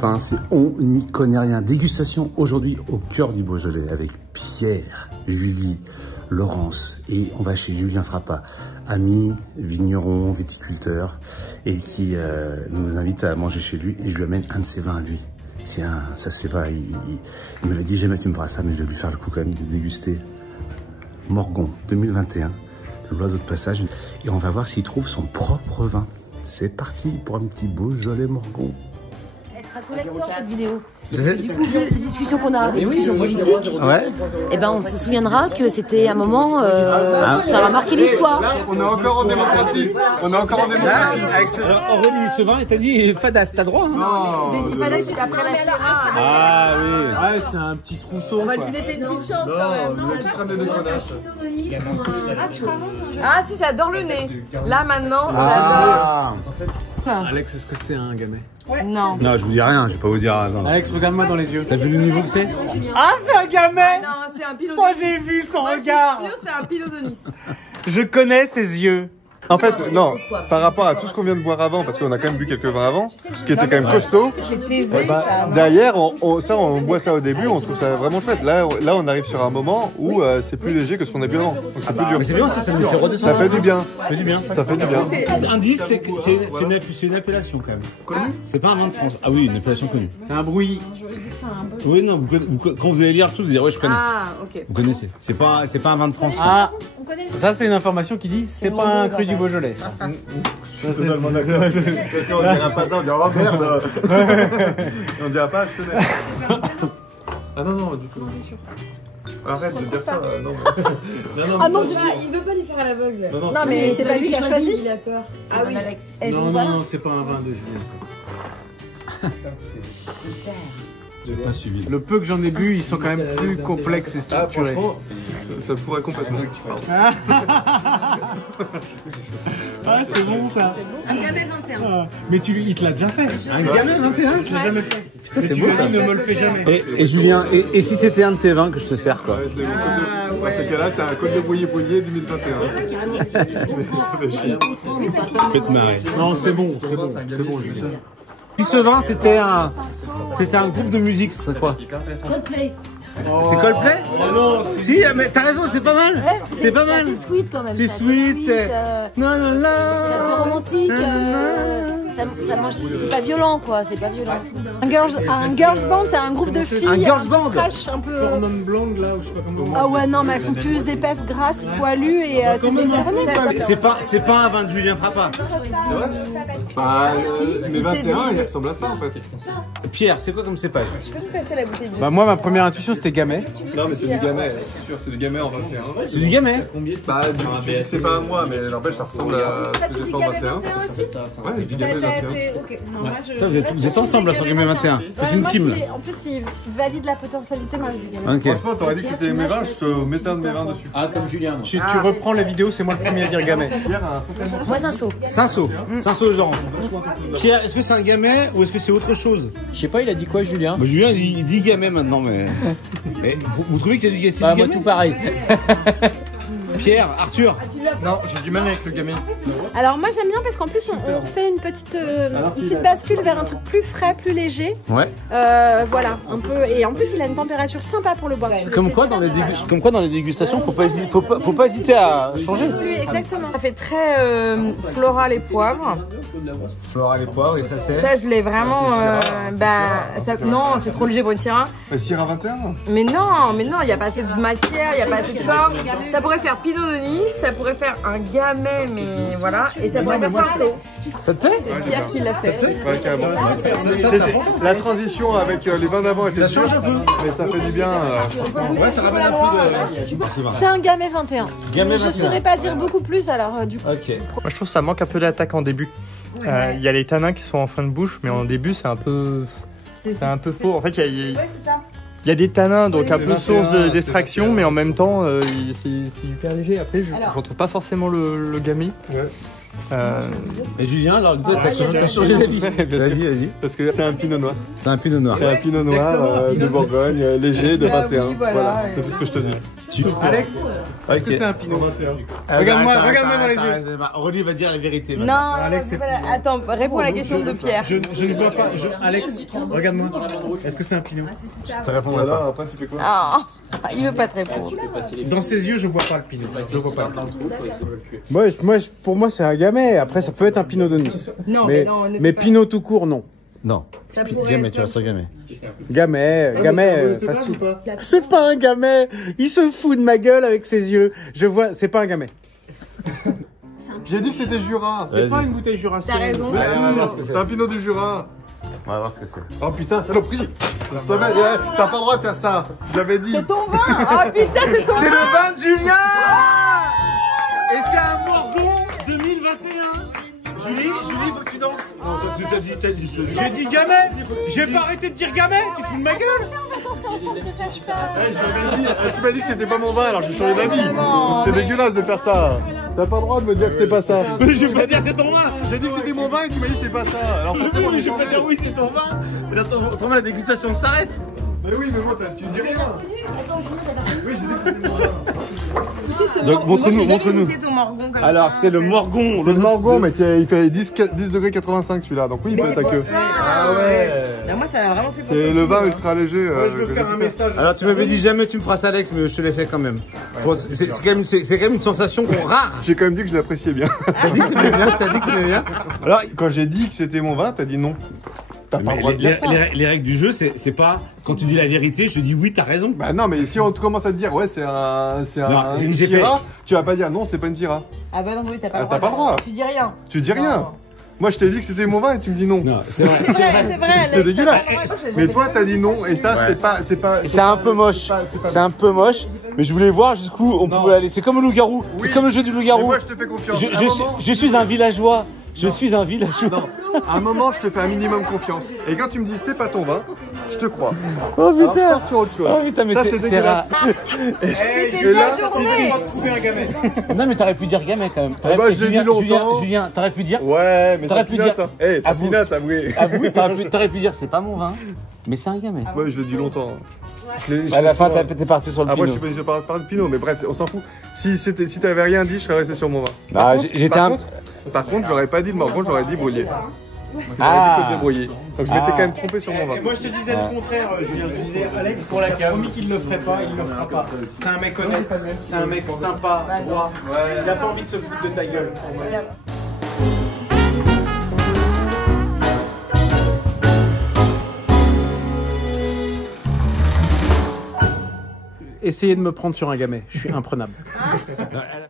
copains, c'est On n'y connaît rien. Dégustation aujourd'hui au cœur du Beaujolais avec Pierre, Julie, Laurence et on va chez Julien Frappat, ami, vigneron, viticulteur et qui nous invite à manger chez lui et je lui amène un de ses vins à lui. Tiens, ça se fait pas, il m'avait dit jamais tu me feras ça mais je vais lui faire le coup quand même de déguster Morgon 2021, l'oiseau de passage et on va voir s'il trouve son propre vin. C'est parti pour un petit Beaujolais Morgon. Elle sera collector cette vidéo. Du coup, les discussions qu'on a, les discussions politiques, et ben on se souviendra que c'était un moment ça a marqué l'histoire. On est encore en démocratie. On est encore en démocratie. Aurélie, ce vin, t'as dit Fadas, t'as droit. Non. J'ai dit Fadas, c'est après la Sierra. Ah oui. Ouais, c'est un petit trousseau. On va lui laisser une petite chance quand même. Ah si, j'adore le nez. Là maintenant, j'adore. Alex, est-ce que c'est un gamay? Non. Non, je vous dis rien, je vais pas vous dire. Non. Alex, regarde-moi dans les yeux. T'as vu le niveau que c'est? Ah, c'est un gamay! Non, c'est un pilote. Moi, j'ai vu son regard. Je suis sûre, c'est un pilote de Nice. Je connais ses yeux. En fait, non, par rapport à tout ce qu'on vient de boire avant, parce qu'on a quand même bu quelques vins avant, qui étaient quand même costauds. C'est aisé, ça. Derrière, on boit ça au début, on trouve ça vraiment chouette. Là, on arrive sur un moment où c'est plus léger que ce qu'on a bu avant. Donc c'est plus dur. Mais c'est bien, ça nous fait redescendre. Ça fait du bien. Ça fait du bien. Ça fait du bien. Indice, c'est une appellation quand même. Connue? C'est pas un vin de France. Ah oui, une appellation connue. C'est un bruit. Oui, non, quand vous allez lire tout, vous allez dire, ouais, je connais. Ah, ok. Vous connaissez. C'est pas un vin de France. Ah, ça, c'est une information qui dit c'est pas un cru du Beaujolais. Je suis totalement d'accord. Parce qu'on dira pas ça, on dira oh merde. On dira pas je connais. Ah non, du coup. Arrête de dire ça, non. Ah non, il veut pas les faire à l'aveugle. Non, mais c'est pas lui qui a choisi. Il a peur. Ah oui. Non, c'est pas un vin de Julien, ça. J'ai pas suivi. Le peu que j'en ai bu, ils sont quand même plus complexes et Ah, structurés. franchement, ça pourrait complètement. Ah, c'est bon ça. Un gamay 21. Mais il te l'a déjà fait. Un gamin 21? Je l'ai jamais fait. Putain, c'est beau ça. Il ne me le fait jamais. Et Julien, et si c'était un de tes vins que je te sers quoi? Ouais, c'est mon code de... Dans ce cas-là, c'est un code de bouillie 2021. Ça fait chier. Faites marrer. Non, c'est bon, Julien. Si ce vin c'était un groupe de musique, ce serait quoi? Coldplay. C'est Coldplay? Oh non, Si, mais t'as raison, c'est pas mal. Ouais, C'est pas mal. C'est sweet quand même. C'est sweet, c'est. Non, non, non. C'est un peu romantique. Ça mange. C'est pas violent quoi. C'est pas violent. Un girls band, c'est un groupe de filles. Un girls band. Trash, un peu. Hormone blonde là, ou je sais pas comment. Ah ouais, non, mais elles sont plus épaisses, grasses, poilues et. C'est pas un vin de Julien Frappat. Bah, mais 21, il ressemble à ça en fait. Pierre, c'est quoi comme cépage? Je peux vous passer la bouteille de. Bah moi, ma première intuition c'était gamay. Non, mais c'est du gamay, c'est sûr, c'est du gamay en 21. C'est du gamay. Bah, du coup, tu dis que c'est pas à moi, mais n'empêche, ça ressemble à ce que j'ai fait en 21. Ouais, je dis gamay 21. Vous êtes ensemble là sur Gamay 21. C'est une team là. En plus, ils valident la potentialité, moi je dis gamay. Ok. Franchement, t'aurais dit que c'était mes vins, je te mettais un de mes vins dessus. Ah, comme Julien. Moi. Tu reprends la vidéo, c'est moi le premier à dire gamay. Pierre a un certain Moi, c'est un saut. Cinsault, Laurence. Pierre, est-ce que c'est un gamay ou est-ce que c'est autre chose? Je sais pas, il a dit quoi, Julien? Bah, Julien, il dit gamay maintenant, mais. Mais vous trouvez qu'il y a du gamay? Bah, moi, tout pareil. Pierre, Arthur. Non, j'ai du mal avec le gamay. Alors moi j'aime bien parce qu'en plus on fait une petite bascule vers un truc plus frais, plus léger. Ouais. Voilà, un peu. Et en plus il a une température sympa pour le boire. Comme quoi dans les dégustations, faut pas hésiter à changer. Exactement. Ça fait très floral et poivre. Floral et poivre et ça c'est. Ça, je l'ai vraiment. Non, c'est trop léger pour une Syrah. Mais Syrah 21? Mais non, il n'y a pas assez de matière, il n'y a pas assez de corps. Ça pourrait faire Pinot de Nice, ça pourrait faire un gamay, mais voilà. Et ça pourrait faire Cinsault. Ça te plaît? Pierre qui l'a fait. Ouais, carrément. Ça important. La transition avec les vins d'avant était Ça change un peu. mais ça fait du bien. Ouais, ça ramène un peu de. C'est un gamay 21. Gamay Je 21. saurais pas dire beaucoup plus alors du coup. Ok. Moi je trouve que ça manque un peu d'attaque en début. Il y a les tanins qui sont en fin de bouche, mais en début c'est un peu faux. En fait, il y a des tanins, donc un peu source d'extraction, mais en même temps c'est hyper léger. Après, je ne retrouve pas forcément le gamay. Et Julien, alors t'as changé d'avis. Vas-y. Parce que c'est un pinot noir. C'est un pinot noir. C'est un pinot noir de Bourgogne, léger, de 21. Voilà. C'est tout ce que je te dis. Alex, est-ce que c'est un pinot? Regarde-moi dans les yeux. Aurélie va dire la vérité. Non, Alex, c'est attends, réponds à la question de Pierre. Je ne vois pas. Alex, regarde-moi. Est-ce que c'est un pinot? Ça répondra pas. Après, tu fais quoi? Ah, il veut pas te répondre. Dans ses yeux, je vois pas le pinot. Je vois pas. Pour moi, c'est un gamay. Après, ça peut être un pinot de Nice. Non, mais pinot tout court, non. Non. Gamay, tu vas sur gamay. Gamay, facile. C'est pas un gamay. Il se fout de ma gueule avec ses yeux. Je vois, c'est pas un gamay. J'ai dit que c'était Jura. C'est pas une bouteille Jurassienne. T'as raison. C'est un pinot du Jura. On va voir ce que c'est. Oh putain, saloperie. Je savais, t'as pas le droit de faire ça. J'avais dit. C'est ton vin. Oh putain, c'est son vin. C'est le vin de Julien. Et c'est un Morgon 2021. Julie, faut que tu danses. Non, t'as dit. J'ai dit gamet. J'ai pas arrêté de dire gamet. Tu te fous de ma gueule. Tu m'as dit que c'était pas mon vin, alors j'ai changé d'avis. C'est dégueulasse de faire ça. T'as pas le droit de me dire que c'est pas ça. Je vais pas dire c'est ton vin. J'ai dit que c'était mon vin et tu m'as dit que c'est pas ça. Alors forcément, Je vais pas dire oui, c'est ton vin. Mais autrement, la dégustation s'arrête. Mais oui, mais bon, tu dis rien. Attends, Julien, t'as pas Oui, j'ai dit que c'était mon vin. Donc montre-nous. ton morgon comme Alors, c'est le Morgon. Le Morgon, mais il fait 10 degrés 85 celui-là. Donc oui, il peut ta queue. Ah ouais. Moi, ça m'a vraiment fait penser. C'est le vin ultra léger. Moi, je veux faire un message. Alors, tu m'avais dit jamais tu me feras ça, Alex, mais je te l'ai fait quand même. Bon, c'est quand même une sensation rare. J'ai quand même dit que je l'appréciais bien. T'as dit que t'aimais bien. T'as dit que t'aimais bien. Alors, quand j'ai dit que c'était mon vin, t'as dit non. T'as pas le droit de dire ça. Les règles du jeu, c'est pas quand tu dis la vérité, je te dis oui, t'as raison. Bah non, mais si on commence à te dire ouais, c'est un j'ai Syrah, tu vas pas dire non, c'est pas une Syrah. Ah bah non, oui, t'as pas Ah, le droit. t'as pas le droit. Tu dis rien. Tu dis rien. Moi, je t'ai dit que c'était mon vin et tu me dis non. Non, c'est vrai. C'est vrai. C'est dégueulasse. Mais toi, t'as dit non et ça, c'est pas. C'est un peu moche. C'est un peu moche. Mais je voulais voir jusqu'où on pouvait aller. C'est comme le loup-garou. Oui. C'est comme le jeu du Et loup-garou. moi, je te fais confiance. Je suis un villageois. Je suis un villageois. Non, à un moment, je te fais un minimum confiance. Et quand tu me dis c'est pas ton vin, je te crois. Oh Alors, je putain. pars sur autre chose. Oh putain, mais ça, c'est dégueulasse. C'était là, la journée. trouver un gamet. Non, mais t'aurais pu dire gamin quand même. Ah bah, je l'ai dit longtemps. Julien, t'aurais pu dire. Ouais, mais T'aurais ça pu pinote. dire- Hein. Eh, ça Avoue. pinote, avouez. Avoue, t'aurais pu dire c'est pas mon vin, mais c'est un gamin. Ouais, je l'ai dit longtemps. À la fin, t'es parti sur le Ah, moi, pinot. je suis pas de Pinot, mais bref, on s'en fout. Si t'avais rien dit, je serais resté sur mon vin. Ah, Par contre, j'aurais pas dit le Morgon, j'aurais dit Brouillé. J'aurais dit Ah. Côte de Brouillé. Donc je m'étais quand même trompé sur mon vin. Et moi je te disais le contraire, Julien. Je te disais, Alex, pour la promis qu'il ne le ferait pas, il ne le fera pas. C'est un mec honnête, c'est un mec sympa, droit. Il a pas envie de se foutre de ta gueule. Essayez de me prendre sur un gamet, je suis imprenable.